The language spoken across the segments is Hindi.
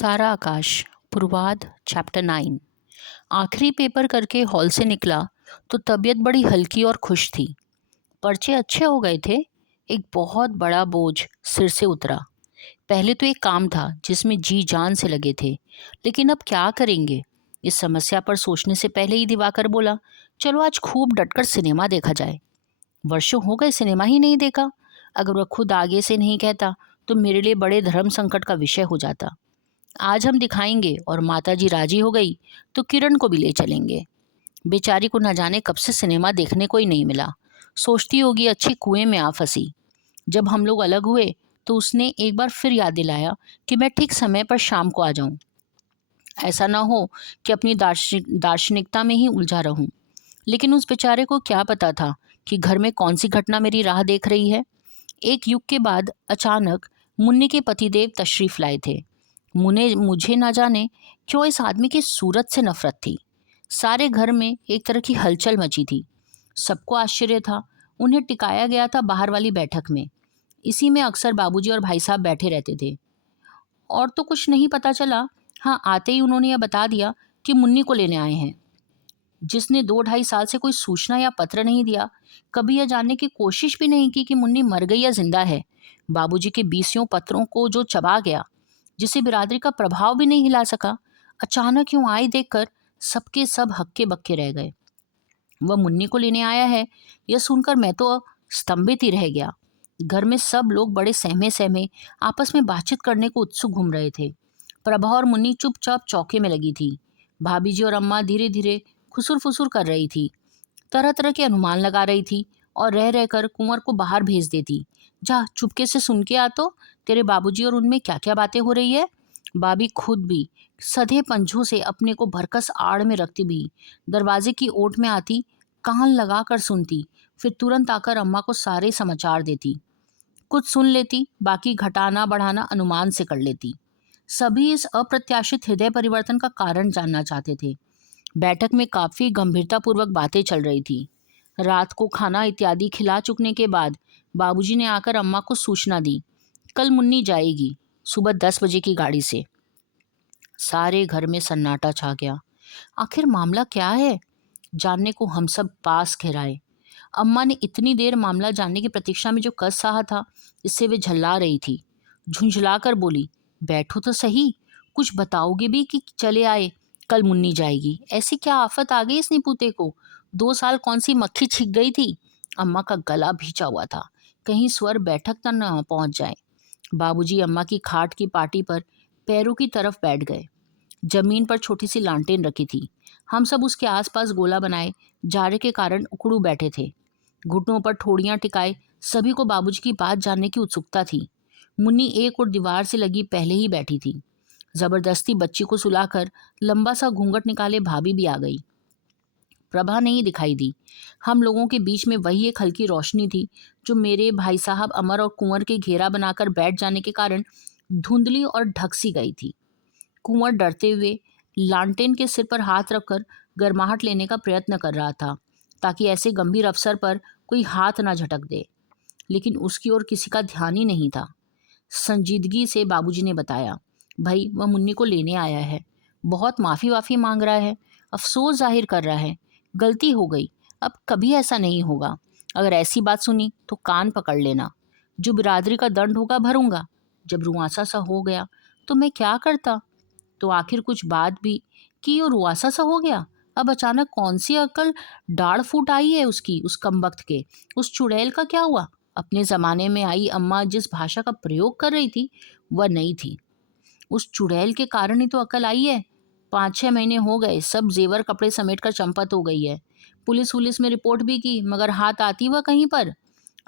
सारा आकाश पूर्वाध चैप्टर 9। आखिरी पेपर करके हॉल से निकला तो तबीयत बड़ी हल्की और खुश थी। पर्चे अच्छे हो गए थे। एक बहुत बड़ा बोझ सिर से उतरा। पहले तो एक काम था जिसमें जी जान से लगे थे, लेकिन अब क्या करेंगे। इस समस्या पर सोचने से पहले ही दिवाकर बोला, चलो आज खूब डटकर सिनेमा देखा जाए। वर्षों हो गए सिनेमा ही नहीं देखा। अगर वह खुद आगे से नहीं कहता तो मेरे लिए बड़े धर्म संकट का विषय हो जाता। आज हम दिखाएंगे और माताजी राजी हो गई तो किरण को भी ले चलेंगे। बेचारी को न जाने कब से सिनेमा देखने को ही नहीं मिला। सोचती होगी अच्छी कुएं में आ फंसी। जब हम लोग अलग हुए तो उसने एक बार फिर याद दिलाया कि मैं ठीक समय पर शाम को आ जाऊं। ऐसा ना हो कि अपनी दार्शनिकता में ही उलझा रहूं। लेकिन उस बेचारे को क्या पता था कि घर में कौन सी घटना मेरी राह देख रही है। एक युग के बाद अचानक मुन्नी के पतिदेव तशरीफ लाए थे। मुझे ना जाने क्यों इस आदमी की सूरत से नफरत थी। सारे घर में एक तरह की हलचल मची थी। सबको आश्चर्य था। उन्हें टिकाया गया था बाहर वाली बैठक में। इसी में अक्सर बाबूजी और भाई साहब बैठे रहते थे। और तो कुछ नहीं पता चला। हाँ, आते ही उन्होंने यह बता दिया कि मुन्नी को लेने आए हैं। जिसने 2-2.5 साल से कोई सूचना या पत्र नहीं दिया, कभी यह जानने की कोशिश भी नहीं की कि मुन्नी मर गई या जिंदा है। बाबूजी के 20 पत्रों को जो चबा गया, जिसे बिरादरी का प्रभाव भी नहीं हिला सका, अचानक यूं आई देखकर सबके सब हक्के बक्के रह गए। वह मुन्नी को लेने आया है, यह सुनकर मैं तो स्तंभित ही रह गया। घर में सब लोग बड़े सहमे सहमे आपस में बातचीत करने को उत्सुक घूम रहे थे। प्रभा और मुन्नी चुपचाप चौके में लगी थी। भाभी जी और अम्मा धीरे धीरे खुसुर फुसुर कर रही थी, तरह तरह के अनुमान लगा रही थी और रह रहकर कुंवर को बाहर भेज देती। जा चुपके से सुन के आ तो, तेरे बाबूजी और उनमें क्या क्या बातें हो रही है। भाभी खुद भी सधे पंजों से अपने को भरकस आड़ में रखती भी दरवाजे की ओट में आती, कान लगा कर सुनती, फिर तुरंत आकर अम्मा को सारे समाचार देती। कुछ सुन लेती, बाकी घटाना बढ़ाना अनुमान से कर लेती। सभी इस अप्रत्याशित हृदय परिवर्तन का कारण जानना चाहते थे। बैठक में काफी गंभीरतापूर्वक बातें चल रही थी। रात को खाना इत्यादि खिला चुकने के बाद बाबूजी ने आकर अम्मा को सूचना दी, कल मुन्नी जाएगी सुबह 10 बजे की गाड़ी से। सारे घर में सन्नाटा छा गया। आखिर मामला क्या है, जानने को हम सब पास घेराए। अम्मा ने इतनी देर मामला जानने की प्रतीक्षा में जो कस सहा था, इससे वे झल्ला रही थी। झुंझला कर बोली, बैठो तो सही, कुछ बताओगे भी कि चले आए कल मुन्नी जाएगी। ऐसी क्या आफत आ गई इस निपुते को। 2 साल कौन सी मक्खी छिक गई थी। अम्मा का गला भींचा हुआ था, कहीं स्वर बैठक तक न पहुंच जाए। बाबूजी अम्मा की खाट की पाटी पर पैरों की तरफ बैठ गए। जमीन पर छोटी सी लालटेन रखी थी। हम सब उसके आसपास गोला बनाए जाड़े के कारण उखड़ू बैठे थे। घुटनों पर ठोड़ियां टिकाए सभी को बाबूजी की बात जानने की उत्सुकता थी। मुन्नी एक और दीवार से लगी पहले ही बैठी थी। जबरदस्ती बच्ची को सुलाकर लंबा सा घूंघट निकाले भाभी भी आ गई। प्रभा नहीं दिखाई दी। हम लोगों के बीच में वही एक हल्की रोशनी थी जो मेरे भाई साहब अमर और कुंवर के घेरा बनाकर बैठ जाने के कारण धुंधली और ढक सी गई थी। कुंवर डरते हुए लालटेन के सिर पर हाथ रखकर गर्माहट लेने का प्रयत्न कर रहा था, ताकि ऐसे गंभीर अवसर पर कोई हाथ ना झटक दे। लेकिन उसकी ओर किसी का ध्यान ही नहीं था। संजीदगी से बाबूजी ने बताया, भाई वह मुन्नी को लेने आया है, बहुत माफ़ी वाफ़ी मांग रहा है, अफसोस जाहिर कर रहा है, गलती हो गई, अब कभी ऐसा नहीं होगा। अगर ऐसी बात सुनी तो कान पकड़ लेना, जो बिरादरी का दंड होगा भरूंगा। जब रुआसा सा हो गया तो मैं क्या करता। तो आखिर कुछ बात भी की और रुआसा सा हो गया। अब अचानक कौन सी अकल दाढ़ फूट आई है उसकी, उस कमबख्त के। उस चुड़ैल का क्या हुआ। अपने ज़माने में आई अम्मा जिस भाषा का प्रयोग कर रही थी वह नहीं थी। उस चुड़ैल के कारण ही तो अकल आई है। 5-6 महीने हो गए, सब जेवर कपड़े समेट कर चंपत हो गई है। पुलिस में रिपोर्ट भी की, मगर हाथ आती वह कहीं पर।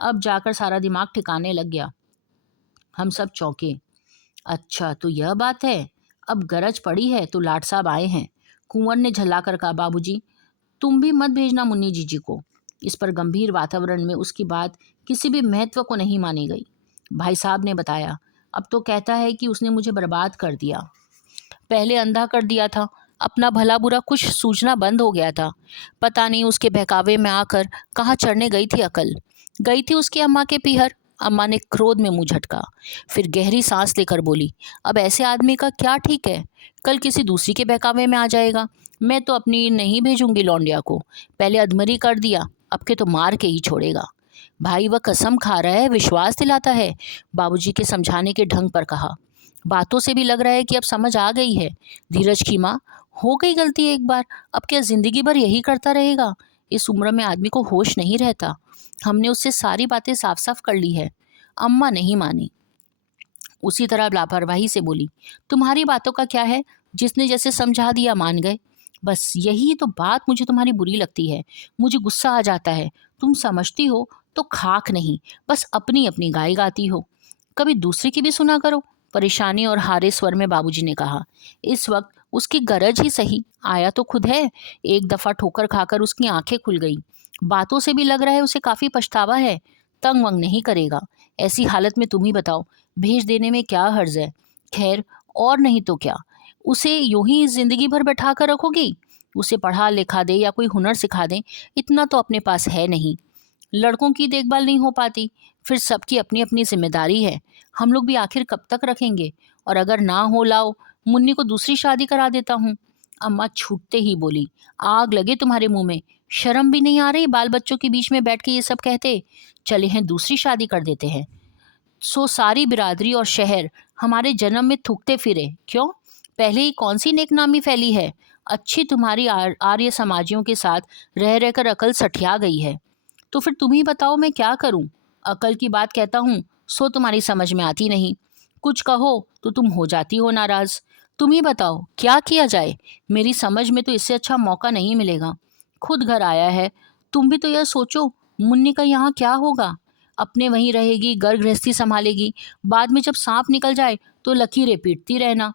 अब जाकर सारा दिमाग ठिकाने लग गया। हम सब चौंके। अच्छा तो यह बात है, अब गरज पड़ी है तो लाट साहब आए हैं। कुंवर ने झल्ला कर कहा, बाबूजी तुम भी मत भेजना मुन्नी जीजी को। इस पर गंभीर वातावरण में उसकी बात किसी भी महत्व को नहीं मानी गई। भाई साहब ने बताया, अब तो कहता है कि उसने मुझे बर्बाद कर दिया, पहले अंधा कर दिया था, अपना भला बुरा कुछ सूझना बंद हो गया था। पता नहीं उसके बहकावे में आकर कहाँ चढ़ने गई थी अकल। गई थी उसकी अम्मा के पीहर, अम्मा ने क्रोध में मुंह झटका, फिर गहरी सांस लेकर बोली, अब ऐसे आदमी का क्या ठीक है? कल किसी दूसरी के बहकावे में आ जाएगा। मैं तो अपनी नहीं भेजूंगी लौंडिया को। पहले अधमरी कर दिया, अब के तो मार के ही छोड़ेगा। भाई वह कसम खा रहा है, विश्वास दिलाता है, बाबूजी के समझाने के ढंग पर कहा। बातों से भी लग रहा है कि अब समझ आ गई है। धीरज की माँ, हो गई गलती एक बार, अब क्या जिंदगी भर यही करता रहेगा? इस उम्र में आदमी को होश नहीं रहता। हमने उससे सारी बातें साफ साफ कर ली है। अम्मा नहीं मानी, उसी तरह लापरवाही से बोली, तुम्हारी बातों का क्या है? जिसने जैसे समझा दिया मान गए। बस यही तो बात मुझे तुम्हारी बुरी लगती है। मुझे गुस्सा आ जाता है। तुम समझती हो तो खाक नहीं, बस अपनी अपनी गाय गाती हो। कभी दूसरे की भी सुना करो, परेशानी और हारे स्वर में बाबूजी ने कहा। इस वक्त उसकी गरज ही सही, आया तो खुद है। एक दफा ठोकर खाकर उसकी आंखें खुल गई। बातों से भी लग रहा है उसे काफी पछतावा है। तंग वंग नहीं करेगा। ऐसी हालत में तुम ही बताओ, भेज देने में क्या हर्ज है? खैर, और नहीं तो क्या, उसे यूं ही जिंदगी भर बैठा कर रखोगी? उसे पढ़ा लिखा दे या कोई हुनर सिखा दे, इतना तो अपने पास है नहीं। लड़कों की देखभाल नहीं हो पाती, फिर सबकी अपनी अपनी जिम्मेदारी है। हम लोग भी आखिर कब तक रखेंगे? और अगर ना हो लाओ, मुन्नी को दूसरी शादी करा देता हूँ। अम्मा छूटते ही बोली, आग लगे तुम्हारे मुंह में, शर्म भी नहीं आ रही? बाल बच्चों के बीच में बैठ के ये सब कहते। चले हैं दूसरी शादी कर देते हैं, सो सारी बिरादरी और शहर हमारे जन्म में थूकते फिरे क्यों? पहले ही कौन सी नेकनामी फैली है? अच्छी तुम्हारी आर्य समाजियों के साथ रह रहकर अकल सठिया गई है। तो फिर तुम ही बताओ मैं क्या करूं? अकल की बात कहता हूं सो तुम्हारी समझ में आती नहीं। कुछ कहो तो तुम हो जाती हो नाराज। तुम ही बताओ क्या किया जाए? मेरी समझ में तो इससे अच्छा मौका नहीं मिलेगा। खुद घर आया है, तुम भी तो यह सोचो, मुन्नी का यहाँ क्या होगा? अपने वहीं रहेगी, घर गृहस्थी संभालेगी, बाद में जब सांप निकल जाए तो लकीरें पीटती रहना।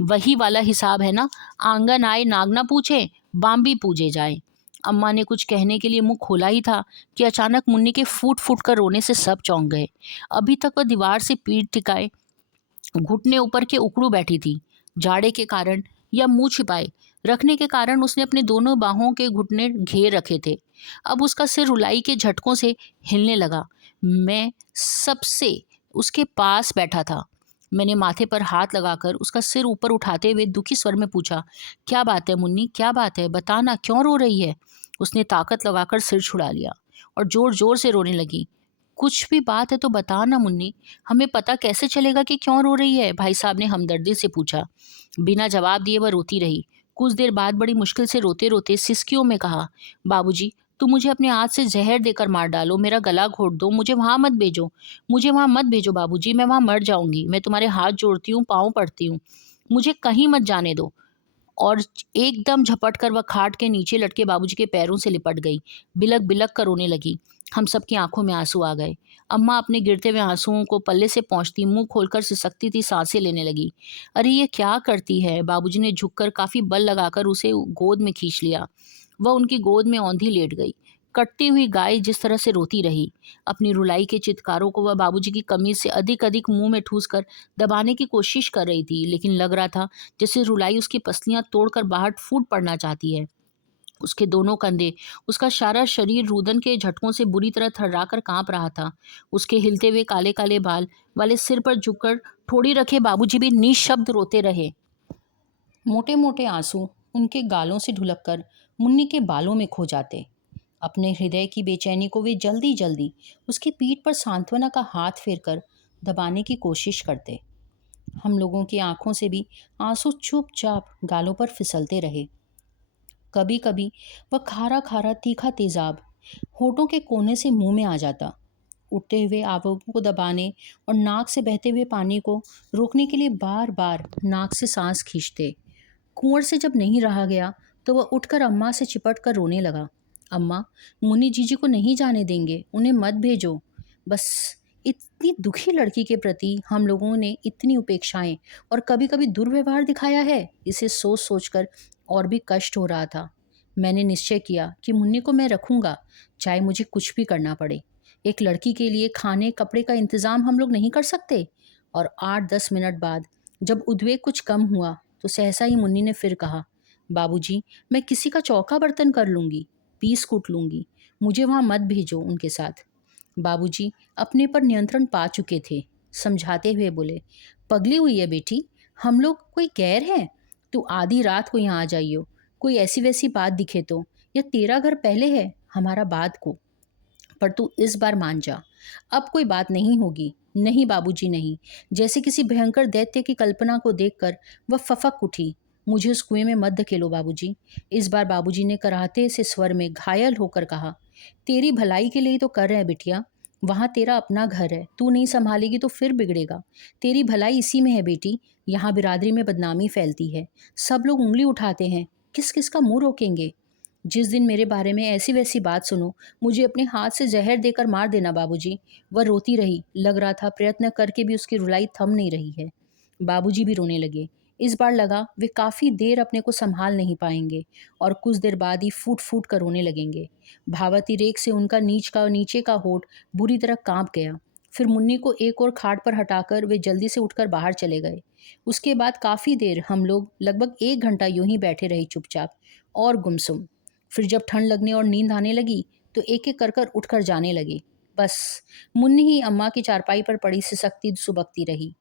वही वाला हिसाब है ना, आंगन आए नाग ना पूछे, बाम्बी पूजे जाए। अम्मा ने कुछ कहने के लिए मुंह खोला ही था कि अचानक मुन्नी के फूट फूट कर रोने से सब चौंक गए। अभी तक वह दीवार से पीठ टिकाए घुटने ऊपर के उकड़ू बैठी थी। जाड़े के कारण या मुंह छिपाए रखने के कारण उसने अपने दोनों बाहों के घुटने घेर रखे थे। अब उसका सिर रुलाई के झटकों से हिलने लगा। मैं सबसे उसके पास बैठा था। मैंने माथे पर हाथ लगाकर उसका सिर ऊपर उठाते हुए दुखी स्वर में पूछा, क्या बात है मुन्नी, क्या बात है? बताना, क्यों रो रही है? उसने ताकत लगाकर सिर छुड़ा लिया और जोर जोर से रोने लगी। कुछ भी बात है तो बता ना मुन्नी, हमें पता कैसे चलेगा कि क्यों रो रही है? भाई साहब ने हमदर्दी से पूछा। बिना जवाब दिए वह रोती रही। कुछ देर बाद बड़ी मुश्किल से रोते रोते सिसकियों में कहा, बाबूजी तुम मुझे अपने हाथ से जहर देकर मार डालो, मेरा गला घोट दो, मुझे वहां मत भेजो, मुझे वहां मत भेजो बाबूजी, मैं वहां मर जाऊंगी। मैं तुम्हारे हाथ जोड़ती हूँ, पाँव पड़ती हूँ, मुझे कहीं मत जाने दो। और एकदम झपट कर वह खाट के नीचे लटके बाबूजी के पैरों से लिपट गई। बिलक बिलक कर रोने लगी। हम सबकी आंखों में आंसू आ गए। अम्मा अपने गिरते हुए आंसुओं को पल्ले से पहुंचती मुंह खोलकर सिसकती थी, सांसें लेने लगी। अरे ये क्या करती है? बाबूजी ने झुककर काफी बल लगाकर उसे गोद में खींच लिया। वह उनकी गोद में औंधी लेट गई। कटती हुई गाय जिस तरह से रोती रही। अपनी रुलाई के चित्कारों को वह बाबूजी की कमीज से अधिक अधिक मुंह में ठूस कर दबाने की कोशिश कर रही थी, लेकिन लग रहा था जैसे रुलाई उसकी पसलियां तोड़कर बाहर फूट पड़ना चाहती है। उसके दोनों कंधे, उसका सारा शरीर रुदन के झटकों से बुरी तरह थर्राकर कांप रहा था। उसके हिलते हुए काले काले बाल वाले सिर पर झुककर ठोड़ी रखे बाबूजी भी निशब्द रोते रहे। मोटे मोटे आंसू उनके गालों से ढुलककर मुन्नी के बालों में खो जाते। अपने हृदय की बेचैनी को वे जल्दी जल्दी उसकी पीठ पर सांत्वना का हाथ फेरकर दबाने की कोशिश करते। हम लोगों की आंखों से भी आंसू चुपचाप गालों पर फिसलते रहे। कभी कभी वह खारा खारा तीखा तेजाब होठों के कोने से मुंह में आ जाता। उठते हुए आवों को दबाने और नाक से बहते हुए पानी को रोकने के लिए बार बार नाक से सांस खींचते। कुंवर से जब नहीं रहा गया तो वह उठकर अम्मा से चिपट कर रोने लगा। अम्मा, मुन्नी जीजी को नहीं जाने देंगे, उन्हें मत भेजो। बस इतनी दुखी लड़की के प्रति हम लोगों ने इतनी उपेक्षाएं और कभी कभी दुर्व्यवहार दिखाया है, इसे सोच सोचकर और भी कष्ट हो रहा था। मैंने निश्चय किया कि मुन्नी को मैं रखूंगा, चाहे मुझे कुछ भी करना पड़े। एक लड़की के लिए खाने कपड़े का इंतजाम हम लोग नहीं कर सकते? और 8-10 मिनट बाद जब उद्वेग कुछ कम हुआ तो सहसा ही मुन्नी ने फिर कहा, बाबूजी मैं किसी का चौका बर्तन कर लूंगी, पीस कूट लूंगी, मुझे वहां मत भेजो उनके साथ। बाबूजी अपने पर नियंत्रण पा चुके थे। समझाते हुए बोले, पगली हुई है बेटी, हम लोग कोई गैर हैं? तू आधी रात को यहाँ आ जाइयो, कोई ऐसी वैसी बात दिखे तो। यह तेरा घर पहले है, हमारा बाद को। पर तू इस बार मान जा, अब कोई बात नहीं होगी। नहीं बाबूजी नहीं। जैसे किसी भयंकर दैत्य की कल्पना को देखकर वह फफक उठी। मुझे उस कुएं में मत धकेलो बाबूजी। इस बार बाबूजी ने कराहते से स्वर में घायल होकर कहा, तेरी भलाई के लिए ही तो कर रहे हैं बिटिया। वहाँ तेरा अपना घर है, तू नहीं संभालेगी तो फिर बिगड़ेगा। तेरी भलाई इसी में है बेटी। यहाँ बिरादरी में बदनामी फैलती है, सब लोग उंगली उठाते हैं, किस किस का मुंह रोकेंगे। जिस दिन मेरे बारे में ऐसी वैसी बात सुनो, मुझे अपने हाथ से जहर देकर मार देना बाबूजी। वह रोती रही। लग रहा था प्रयत्न करके भी उसकी रुलाई थम नहीं रही है। बाबूजी भी रोने लगे। इस बार लगा वे काफ़ी देर अपने को संभाल नहीं पाएंगे और कुछ देर बाद ही फूट फूट कर रोने लगेंगे। भावातिरेक से उनका नीचे का होठ बुरी तरह कांप गया। फिर मुन्नी को एक और खाट पर हटाकर वे जल्दी से उठकर बाहर चले गए। उसके बाद काफ़ी देर हम लोग लगभग 1 घंटा यूं ही बैठे रहे, चुपचाप और गुमसुम। फिर जब ठंड लगने और नींद आने लगी तो एक एक कर उठकर जाने लगे। बस मुन्नी ही अम्मा की चारपाई पर पड़ी सिसकती सुबकती रही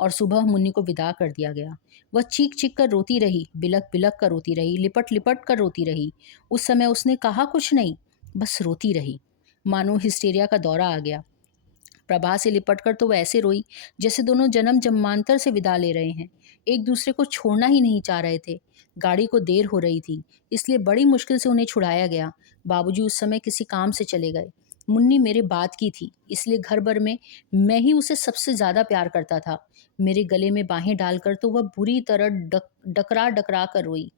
और सुबह मुन्नी को विदा कर दिया गया। वह चीख चीख कर रोती रही, बिलक बिलक कर रोती रही, लिपट लिपट कर रोती रही। उस समय उसने कहा कुछ नहीं, बस रोती रही, मानो हिस्टेरिया का दौरा आ गया। प्रभा से लिपटकर तो वह ऐसे रोई जैसे दोनों जन्म जन्मांतर से विदा ले रहे हैं, एक दूसरे को छोड़ना ही नहीं चाह रहे थे। गाड़ी को देर हो रही थी, इसलिए बड़ी मुश्किल से उन्हें छुड़ाया गया। बाबूजी उस समय किसी काम से चले गए। मुन्नी मेरे बात की थी, इसलिए घर भर में मैं ही उसे सबसे ज़्यादा प्यार करता था। मेरे गले में बाहें डालकर तो वह बुरी तरह डकरा डकरा कर रोई।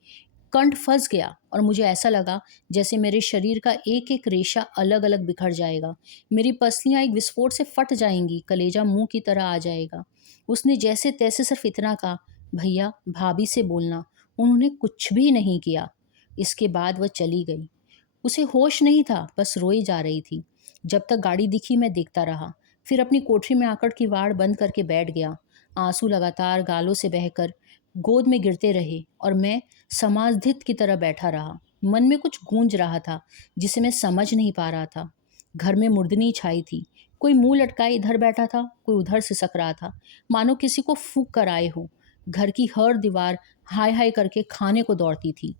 कंठ फंस गया और मुझे ऐसा लगा जैसे मेरे शरीर का एक एक रेशा अलग अलग बिखर जाएगा। मेरी पसलियां एक विस्फोट से फट जाएंगी, कलेजा मुंह की तरह आ जाएगा। उसने जैसे तैसे सिर्फ इतना कहा, भैया भाभी से बोलना। उन्होंने कुछ भी नहीं किया। इसके बाद वह चली गई। उसे होश नहीं था, बस रोई जा रही थी। जब तक गाड़ी दिखी मैं देखता रहा, फिर अपनी कोठरी में आकर किवाड़ बंद करके बैठ गया। आंसू लगातार गालों से बहकर गोद में गिरते रहे और मैं समाधित की तरह बैठा रहा। मन में कुछ गूंज रहा था जिसे मैं समझ नहीं पा रहा था। घर में मुर्दनी छाई थी। कोई मुंह लटकाए इधर बैठा था, कोई उधर सिसक रहा था, मानो किसी को फूंक कर आए हो। घर की हर दीवार हाय हाय करके खाने को दौड़ती थी।